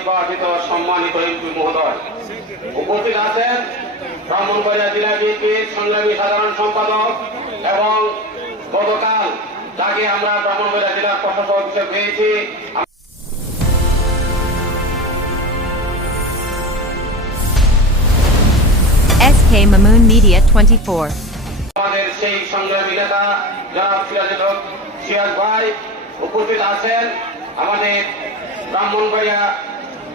নির্বাচিত সম্মানিত এমপি মহোদয়, উপস্থিত আছেন ব্রাহ্মণবাড়িয়া জেলা বিএনপির সংগ্রামী সাধারণ সম্পাদক এবং গতকাল তাকে আমরা ব্রাহ্মণবাড়িয়া জেলার প্রশাসক হিসেবে পেয়েছি। SK Mamoon Media 24 আমাদের সেই সংগ্রামী নেতা জনাব সিরাজ ভাই উপস্থিত আছেন। আমাদের ব্রাহ্মণবাড়িয়া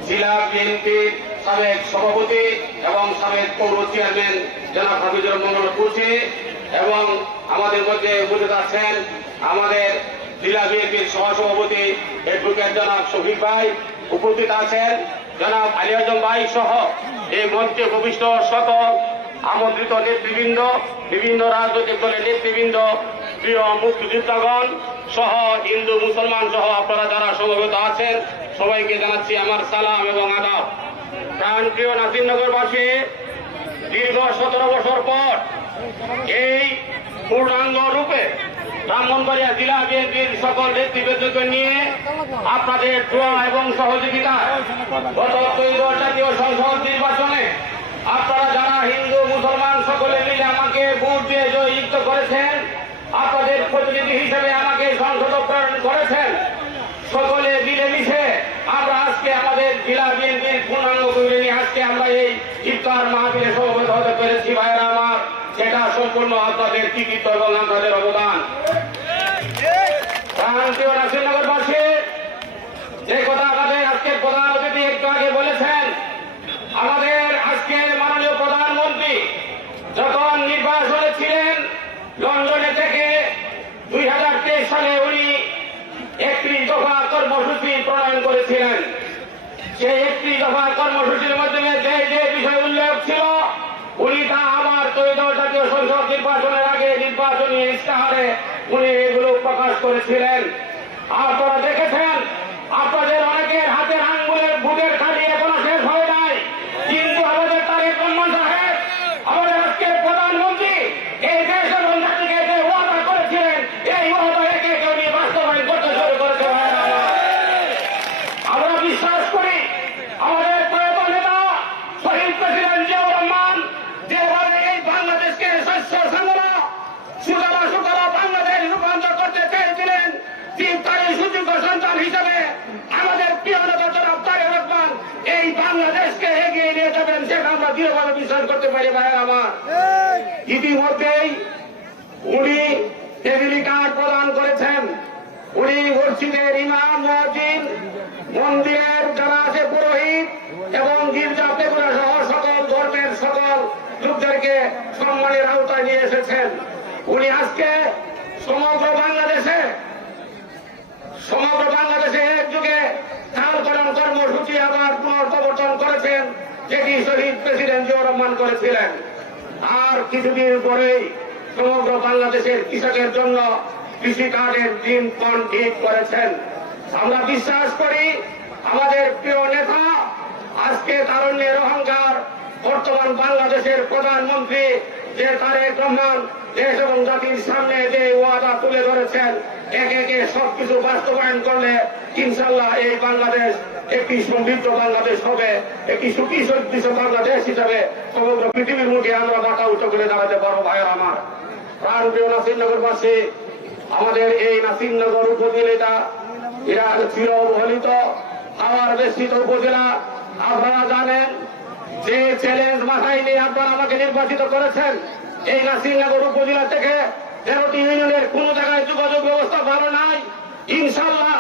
জেলা বিএনপির সাবেক সভাপতি এবং সাবেক পৌর চেয়ারম্যান জনাব হাফিজুর মঙ্গল কুচি এবং আমাদের মধ্যে উপস্থিত আছেন আমাদের জেলা বিএনপির সহসভাপতি অ্যাডভোকেট জনাব শফিক ভাই, উপস্থিত আছেন জনাব আলী আজম ভাই সহ এই মঞ্চে উপবিষ্ট সকল আমন্ত্রিত নেতৃবৃন্দ, বিভিন্ন রাজনৈতিক দলের নেতৃবৃন্দ, প্রিয় মুক্তিযোদ্ধাগণ সহ হিন্দু মুসলমান সহ আপনারা যারা সমবেত আছেন সবাইকে জানাচ্ছি আমার সালাম এবং আদাব। প্রাণপ্রিয় নাসিরনগরবাসী, দীর্ঘ 17 বছর পর এই পূর্ণাঙ্গ রূপে ব্রাহ্মণবাড়িয়া জেলা বিএনপির সকল নেতৃবৃন্দকে নিয়ে আপনাদের দোয়া এবং সহযোগিতা গত ত্রয়োদশ জাতীয় সংসদ নির্বাচনে আপনারা যারা হিন্দু মুসলমান সকলে মিলে আমাকে ভোট দিয়ে জয়যুক্ত করেছেন, আপনাদের প্রতিনিধি হিসেবে আমাকে সংসদে প্রেরণ করেছেন, সকলে মিলেমিশে আমরা আজকে আমাদের জেলা বিএনপির পূর্ণাঙ্গ করে নিয়ে আজকে আমরা এই ইফতার মাহফিলে সমবেত হতে পেরেছি। ভাইয়েরা আমার, সেটা সম্পূর্ণ আপনাদের কৃতিত্ব এবং আপনাদের অবদান। প্রাণপ্রিয় নাসিরনগরবাসী, যে কথা আমাদের আজকের প্রধান অতিথি একটু আগে বলেছেন, আমাদের আজকের মাননীয় প্রধানমন্ত্রী যখন নির্বাচনে ছিলেন লন্ডনে থেকে 2023 সালে উনি 31 দফা কর্মসূচি প্রণয়ন করেছিলেন। সেই 31 দফা কর্মসূচির মাধ্যমে যে যে বিষয় উল্লেখ ছিল উনি তা আমার ত্রয়োদশ জাতীয় সংসদ নির্বাচনের আগে নির্বাচনী ইশতেহারে উনি এগুলো প্রকাশ করেছিলেন। আপনারা দেখেছেন আপনাদের অনেকের হাতের আঙ্গুলের ভোটের কালি এখনো শেষ হয় নাই, কিন্তু আমাদের তারেক রহমান সাহেব, আমাদের আজকের প্রধানমন্ত্রী এই দেশ এবং জাতিকে যে ওয়াদা করেছিলেন এই ওয়াদা একে একে উনি বাস্তবায়ন করতে শুরু করেছে। আমরা বিশ্বাস করি আমাদের প্রয়াত নেতা শহীদ প্রেসিডেন্ট জিয়াউর রহমান যেভাবে এই বাংলাদেশকে শস্য শ্যামলা সুজলা সুফলা বাংলাদেশ রূপান্তর করতে চেয়েছিলেন, ঠিক তারই সুযোগ্য সন্তান হিসেবে আমাদের প্রিয় নেতা জনাব তারেক রহমান এই বাংলাদেশকে এগিয়ে নিয়ে যাবেন, সেটা আমরা দৃঢ়ভাবে বিশ্বাস করতে পারি। ভাইয়ের আমার, ইতিমধ্যেই উনি টেবিলি কার্ড প্রদান করেছেন। উনি মসজিদের ইমাম, মুয়াজ্জিন, মন্দিরের যারা আছে পুরোহিত এবং গির্জা পেগুলা সহ সকল ধর্মের সকল লোকদেরকে সম্মানের আওতায় নিয়ে এসেছেন। উনি আজকে সমগ্র বাংলাদেশে একযুগে কালকরণ কর্মসূচি আবার পুনর্প্রবর্তন করেছেন, যেটি শহীদ প্রেসিডেন্ট জিয়াউর রহমান করেছিলেন। আর কিছুদিন পরেই সমগ্র বাংলাদেশের কৃষকের জন্য কৃষি কার্ডের দিনক্ষণ ঠিক করেছেন। আমরা বিশ্বাস করি আমাদের প্রিয় নেতা আজকে তারুণ্যের অহংকার বর্তমান বাংলাদেশের প্রধানমন্ত্রী যে তারেক রহমান দেশ এবং জাতির সামনে যে ওয়াদা তুলে ধরেছেন, একে একে সবকিছু বাস্তবায়ন করলে ইনশাল্লাহ এই বাংলাদেশ একটি সমৃদ্ধ বাংলাদেশ হবে, একটি সুখী সমৃদ্ধ বাংলাদেশ হিসাবে সমগ্র পৃথিবীর মুখে আমরা মাথা উঁচু করে দাঁড়াতে পারবো। ভাইয়ের আমার, প্রাণপ্রিয় নাসিরনগরবাসী, আমাদের এই নাসিরনগর উপজেলাটা এরা চির অবহেলিত আবার বেষ্টিত উপজেলা। আপনারা জানেন যে চ্যালেঞ্জ মাথায় নিয়ে আপনারা আমাকে নির্বাচিত করেছেন। এই নাসিরনগর উপজেলা থেকে 13টি ইউনিয়নের কোন জায়গায় যোগাযোগ ব্যবস্থা ভালো নাই। ইনশাল্লাহ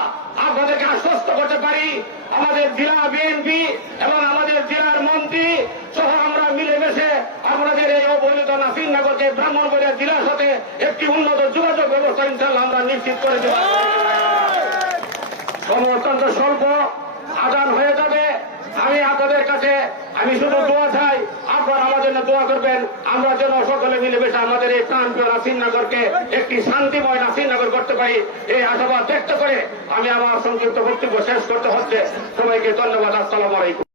আপনাদেরকে আশ্বস্ত করতে পারি আমাদের জেলা বিএনপি এবং আমাদের জেলার মন্ত্রী সহ আমরা মিলেমিশে আপনাদের এই অবহেলিত নাসিরনগরকে ব্রাহ্মণবাড়িয়া জেলার সাথে একটি উন্নত যোগাযোগ ব্যবস্থা ইনশাল্লাহ আমরা নিশ্চিত করে দেব। সময় অত্যন্ত স্বল্প, আদান হয়ে যাবে। আমি আপনাদের কাছে আমি শুধু দোয়া চাই, আপনারা আমার জন্য দোয়া করবেন, আমরা যেন সকলে মিলেমিশে আমাদের এই প্রাণপ্রিয় নাসিরনগরকে একটি শান্তিময় নাসিরনগর করতে পারি, এই আশাবাদ ব্যক্ত করে আমি আমার সংক্ষিপ্ত বক্তব্য শেষ করতে হচ্ছে। সবাইকে ধন্যবাদ। আসসালামু আলাইকুম।